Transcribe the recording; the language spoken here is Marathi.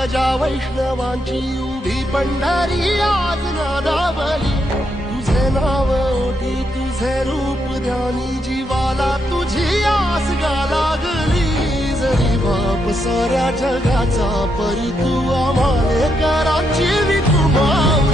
ध्वजा वैष्णवांची उभी पंढरी आज नादावली, तुझे नाव ओठी तुझे रूप ध्यानी, जीवाला तुझी आस गा लागली. जरी बाप साऱ्या जगाचा परी तू आम्हाले कराची विठू माऊली.